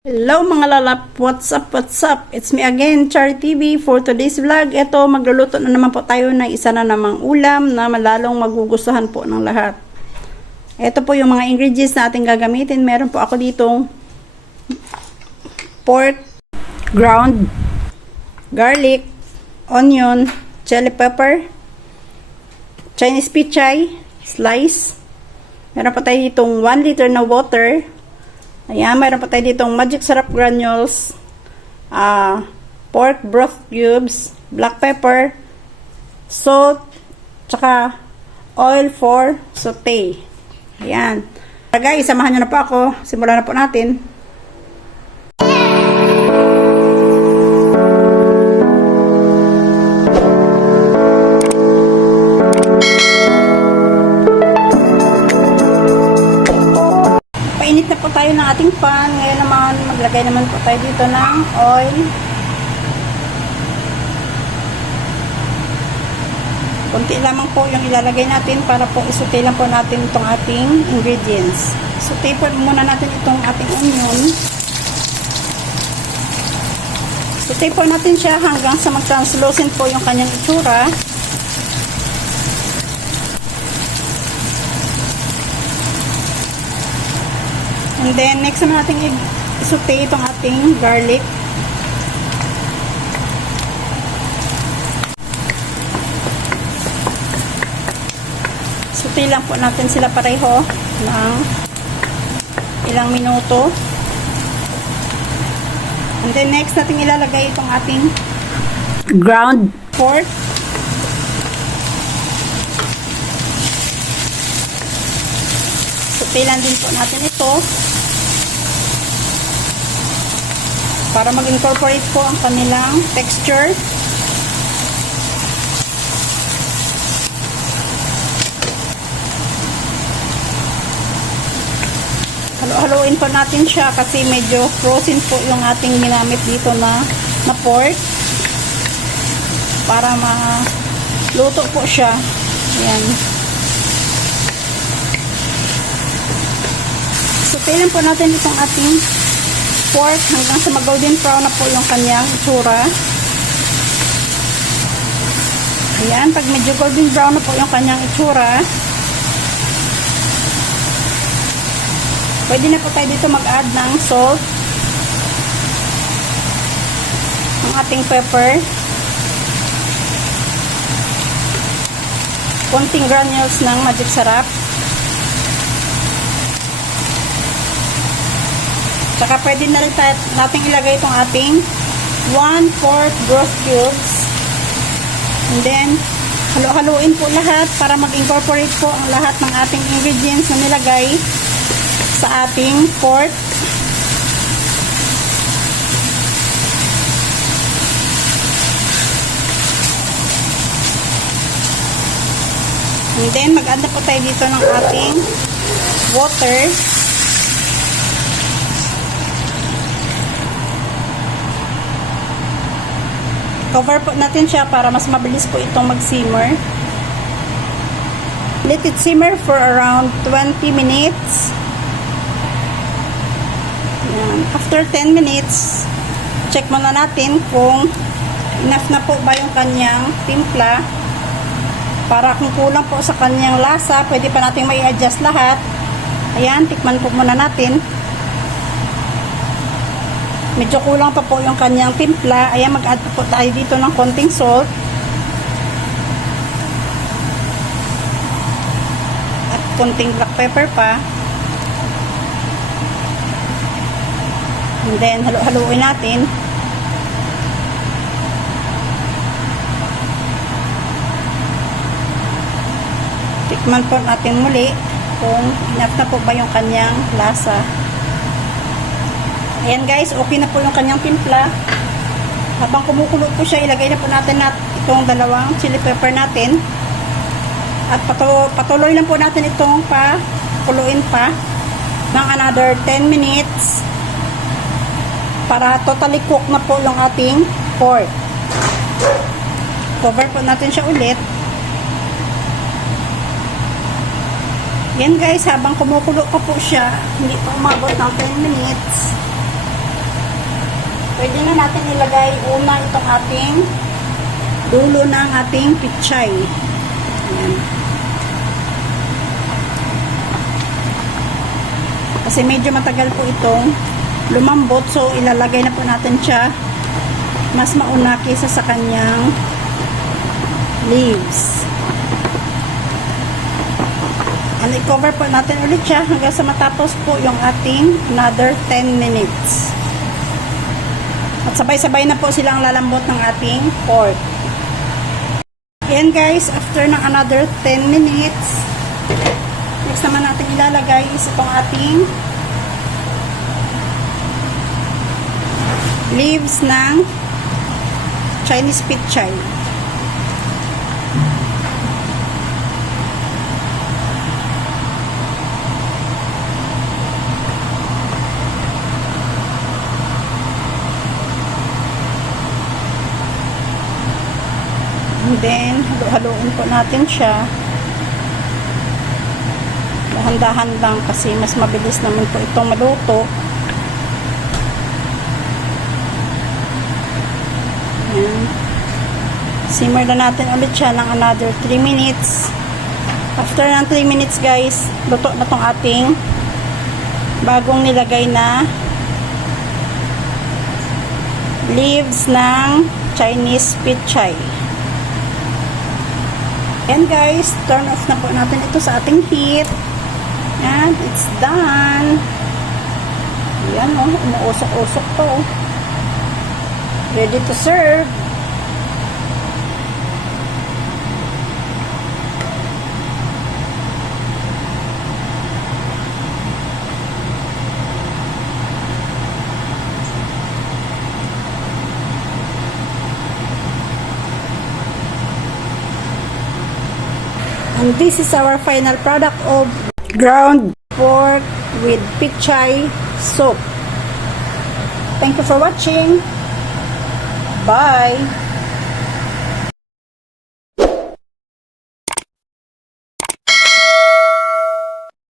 Hello mga lalap, what's up, what's up? It's me again, Char TV. For today's vlog, ito magluluto na naman po tayo ng isa na namang ulam na malalong magugustuhan po ng lahat. Ito po yung mga ingredients na ating gagamitin. Meron po ako ditong pork, ground, garlic, onion, chili pepper, Chinese pichay, slice. Meron po tayo ditong 1 liter na water. Ayan, mayroon pa tayo ditong magic syrup granules, pork broth cubes, black pepper, salt, tsaka oil for saute. Ayan. Guys, samahan nyo na po ako. Simulan na po natin. Init na po tayo ng ating pan. Ngayon naman, maglagay naman po tayo dito ng oil. Kunti lamang po yung ilalagay natin para po isute lang po natin itong ating ingredients. Sute po muna natin itong ating onion. Sute po natin siya hanggang sa mag-translucent po yung kanyang itsura. And then, next naman natin i-saute itong ating garlic. Saute lang po natin sila pareho ng ilang minuto. And then, next natin ilalagay itong ating ground pork. Saute lang din po natin ito para mag-incorporate po ang kanilang texture. Halo-haloin po natin siya kasi medyo frozen po yung ating ginamit dito na pork para maluto po siya. Ayan. Saute po natin itong ating pork hanggang sa mag-golden brown na po yung kanyang itsura. Ayan, pag medyo golden brown na po yung kanyang itsura, pwede na po tayo dito mag-add ng salt, ang ating pepper, konting granules ng magic syrup, saka pwede na rin natin ilagay itong ating 1/4 broth cubes. And then, halo-haloin po lahat para mag-incorporate po ang lahat ng ating ingredients na nilagay sa ating pork. And then, mag-add na po tayo dito ng ating water. Cover po natin siya para mas mabilis po itong mag-simmer. Let it simmer for around 20 minutes. Ayan. After 10 minutes, check muna natin kung enough na po ba yung kanyang timpla. Para kung kulang po sa kanyang lasa, pwede pa natin may adjust lahat. Ayan, tikman po muna natin. Medyo kulang pa po yung kanyang timpla. Ayan, mag-add po tayo dito ng konting salt. At konting black pepper pa. And then, halo-haloin natin. Tikman po natin muli kung enough na po ba yung kanyang lasa. Ayan guys, okay na po yung kanyang timpla. Habang kumukulo po siya, ilagay na po natin itong dalawang chili pepper natin. At patuloy lang po natin itong pakuluin pa ng another 10 minutes para totally cook na po yung ating pork. Cover po natin siya ulit. Yan guys, habang kumukulo pa po siya, hindi pa umabot ng 10 minutes. Pwede na natin ilagay una itong ating dulo ng ating pichay. Ayan. Kasi medyo matagal po itong lumambot, so ilalagay na po natin siya mas mauna kaysa sa kanyang leaves. And i-cover po natin ulit siya hanggang sa matapos po yung ating another 10 minutes. At sabay-sabay na po silang lalambot ng ating pork. Ayan guys, after ng another 10 minutes, next naman natin ilalagay is itong ating leaves ng Chinese pichay. And then, halo-haloin po natin siya. Dahan-dahan lang kasi mas mabilis naman po itong maluto. Ayan. Simmer na natin ulit siya ng another 3 minutes. After ng 3 minutes guys, luto na tong ating bagong nilagay na leaves ng Chinese pichay. And guys, turn off na po natin ito sa ating heat. And it's done. Ayan o, umuusok-usok to. Ready to serve. And this is our final product of ground pork with pichay soup. Thank you for watching. Bye.